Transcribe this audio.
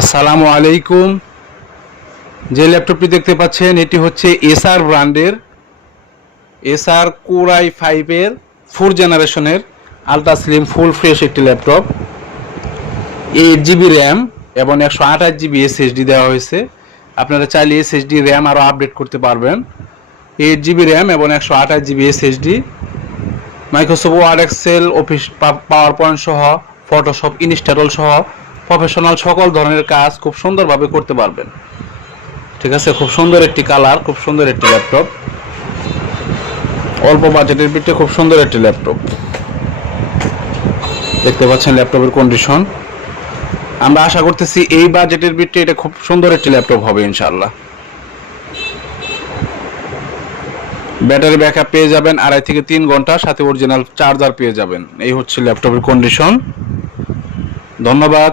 আসসালামু আলাইকুম। যে ল্যাপটপটি দেখতে পাচ্ছেন, এটি হচ্ছে এসআর ব্র্যান্ডের এসআর কোরাই ফাইভের ফোর জেনারেশনের আলট্রা স্লিম, ফুল ফ্রেশ একটি ল্যাপটপ। এইট জিবি র্যাম এবং একশো আঠাশ জিবি এসএসডি দেওয়া হয়েছে। আপনারা চাইলে এসএসডি, র্যাম আরও আপডেট করতে পারবেন। এইট জিবি র্যাম এবং একশো আঠাশ GB SSD, Microsoft Word, Excel, Office PowerPoint সহ, ফটোশপ ইনস্টল সহ প্রফেশনাল সকল ধরনের কাজ খুব সুন্দরভাবে করতে পারবেন। ঠিক আছে? খুব সুন্দর একটি কালার খুব সুন্দর একটি ল্যাপটপ অল্প বাজেটের ভিতরে খুব সুন্দর একটি ল্যাপটপ দেখতে পাচ্ছেন ল্যাপটপের কন্ডিশন আমরা আশা করতেছি এই বাজেটের ভিতরে এটা খুব সুন্দর একটি ল্যাপটপ হবে ইনশাআল্লাহ। ব্যাটারি ব্যাকআপ পেয়ে যাবেন আড়াই থেকে তিন ঘণ্টা, সাথে অরিজিনাল চার্জার পেয়ে যাবেন। এই হচ্ছে ল্যাপটপের কন্ডিশন ধন্যবাদ।